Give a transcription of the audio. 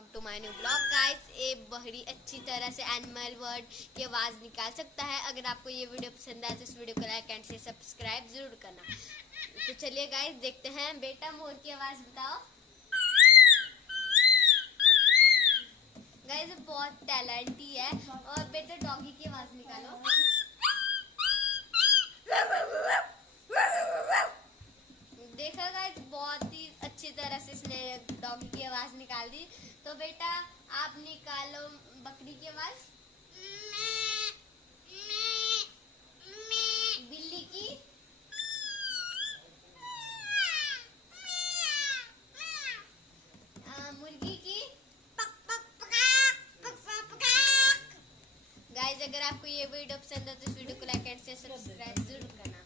Welcome to my new blog guys. ये बड़ी अच्छी तरह से एनिमल वर्ड की आवाज़ निकाल सकता है। अगर आपको ये वीडियो पसंद आए तो इस वीडियो को लाइक एंड शेयर सब्सक्राइब जरूर करना। तो चलिए गाइस देखते हैं। बेटा मोर की आवाज़ बताओ। गाइस बहुत टैलेंटी है। और बेटा डॉगी की आवाज़ निकालो। देखा गाइस बहुत ही अच्छी तरह से इसने डॉगी की आवाज़ निकाल दी। तो बेटा आप निकालो बकरी की आवाज़, बिल्ली की, मुर्गी की। गाइस अगर आपको ये वीडियो पसंद हो तो इस वीडियो को लाइक एंड शेयर सब्सक्राइब जरूर करना।